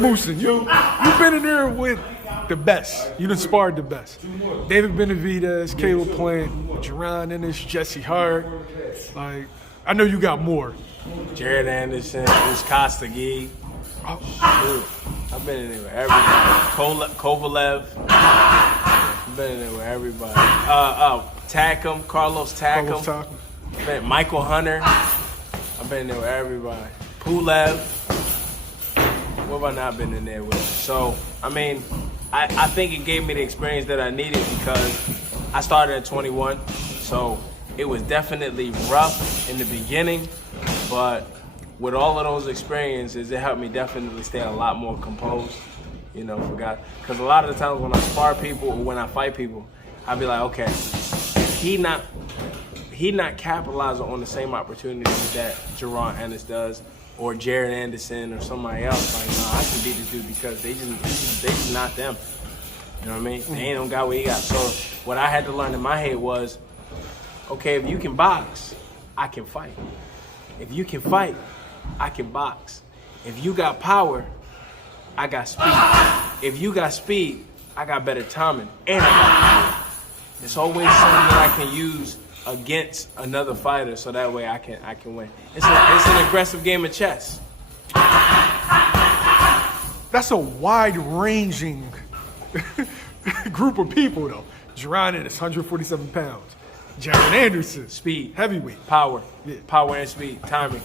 Muhsin, you've been in there with the best. You done sparred the best. David Benavidez, Caleb Plant, Jaron Ennis, Jesse Hart. Like, I know you got more. Jaron Anderson, Kovalev. I've been in there with everybody. Kovalev. I've been in there with everybody. Takam, Carlos Takam. Michael Hunter. I've been in there with everybody. Pulev. What have I not been in there with? So, I mean, I think it gave me the experience that I needed because I started at 21. So it was definitely rough in the beginning, but with all of those experiences, it helped me definitely stay a lot more composed. You know, because a lot of the times when I spar people or when I fight people, I'd be like, okay, he not capitalizing on the same opportunities that Jaron Ennis does or Jaron Anderson or somebody else. Like, no, I can beat this dude because they just not them. You know what I mean? They ain't don't got what he got. So what I had to learn in my head was, okay, if you can box, I can fight. If you can fight, I can box. If you got power, I got speed. If you got speed, I got better timing, and I got power. It's always something that I can use against another fighter, so that way I can win. It's an aggressive game of chess. That's a wide-ranging group of people, though. Jaron Ennis, 147 pounds. Jaron Anderson, speed, heavyweight, power, power and speed, timing.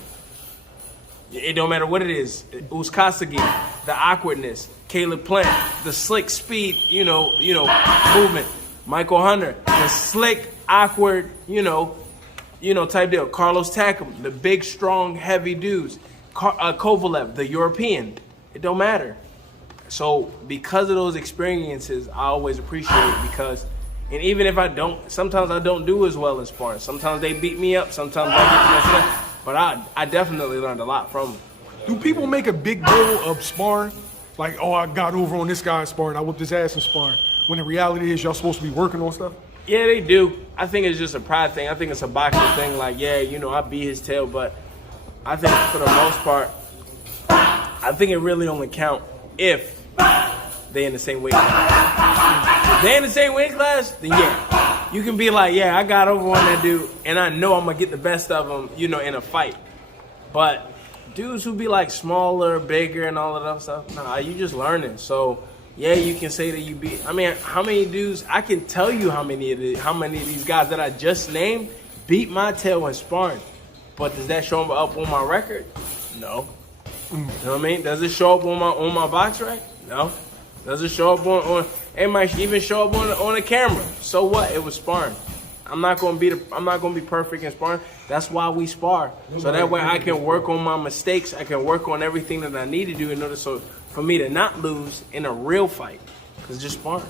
It don't matter what it is. Uskasagi, the awkwardness. Caleb Plant, the slick speed, movement. Michael Hunter, the slick, awkward, type deal. Carlos Takam, the big, strong, heavy dudes. Kovalev, the European. It don't matter. So because of those experiences, I always appreciate it because, and even if I don't, sometimes I don't do as well in sparring. Sometimes they beat me up. Sometimes I get messed up. But I definitely learned a lot from them. Do people make a big deal of sparring? Like, oh, I got over on this guy in sparring. I whipped his ass in sparring. When the reality is y'all supposed to be working on stuff? Yeah, they do. I think it's just a pride thing. I think it's a boxing thing. Like, yeah, I beat his tail. But I think for the most part, I think it really only count if they in the same weight class. If they in the same weight class, then yeah. You can be like, yeah, I got over on that dude, and I know I'm going to get the best of him, in a fight. But dudes who be like smaller, bigger, and all of that stuff, nah, you just learning. So, yeah, you can say that you beat. I mean, how many dudes, I can tell you how many of these guys that I just named beat my tail when sparring. But does that show up on my record? No. You know what I mean? Does it show up on my box rack? No. Does it show up on it might even show up on a camera. So what? It was sparring. I'm not gonna be perfect in sparring. That's why we spar. So that way I can work on my mistakes. I can work on everything that I need to do in order for me to not lose in a real fight. Cause just sparring.